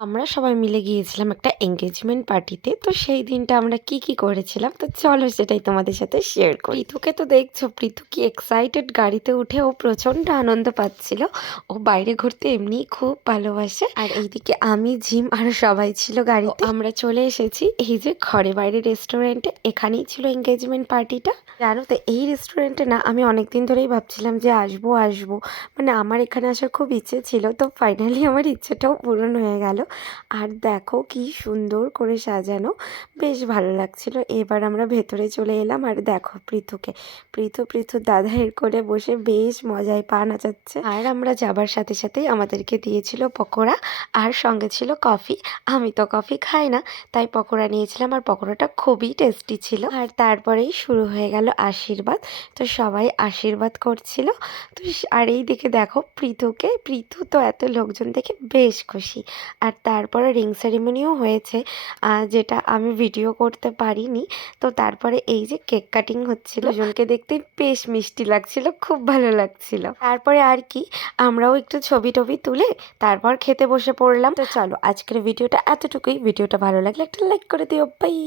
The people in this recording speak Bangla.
আমরা সবাই মিলে গিয়েছিলাম একটা এনগেজমেন্ট পার্টিতে। তো সেই দিনটা আমরা কি করেছিলাম তো চলো সেটাই তোমাদের সাথে শেয়ার করি। পৃথুকে তো দেখছো, পৃথু কি এক্সাইটেড, গাড়িতে উঠে ও প্রচন্ড আনন্দ পাচ্ছিল। ও বাইরে ঘুরতে এমনিই খুব ভালোবাসে। আর এইদিকে আমি, ঝিম আরো সবাই ছিল গাড়িতে। আমরা চলে এসেছি এই যে ঘরে বাইরে রেস্টুরেন্টে। এখানেই ছিল এনগেজমেন্ট পার্টিটা। জানো তো এই রেস্টুরেন্টে না আমি অনেকদিন ধরেই ভাবছিলাম যে আসবো আসবো, মানে আমার এখানে আসার খুব ইচ্ছে ছিল। তো ফাইনালি আমার ইচ্ছেটাও পূরণ হয়ে গেল। আর দেখো কি সুন্দর করে সাজানো, বেশ ভালো লাগছিল। এবার আমরা ভেতরে চলে এলাম আর দেখো পৃথুকে, পৃথুর দাদাইয়ের কোলে বসে বেশ মজায় পা নাচাচ্ছে। আর আমরা যাবার সাথে সাথেই আমাদেরকে দিয়েছিল পকোড়া আর সঙ্গে ছিল কফি। আমি তো কফি খাই না, তাই পকোড়া নিয়েছিলাম আর পকোড়াটা খুবই টেস্টি ছিল। আর তারপরেই শুরু হয়ে গেল আশীর্বাদ। তো সবাই আশীর্বাদ করছিল। তো আর এই দিকে দেখো পৃথু তো এত লোকজন দেখে বেশ খুশি। আর তারপরে রিং সেরিমনিও হয়েছে, যেটা আমি ভিডিও করতে পারিনি। তো তারপরে এই যে কেক কাটিং হচ্ছিল, দুজনকে দেখতে বেশ মিষ্টি লাগছিল, খুব ভালো লাগছিল। তারপরে আর কি, আমরাও একটু ছবি টবি তুলে তারপর খেতে বসে পড়লাম। তো চলো আজকের ভিডিওটা এতটুকুই। ভিডিওটা ভালো লাগলে একটা লাইক করে দিও। বাই।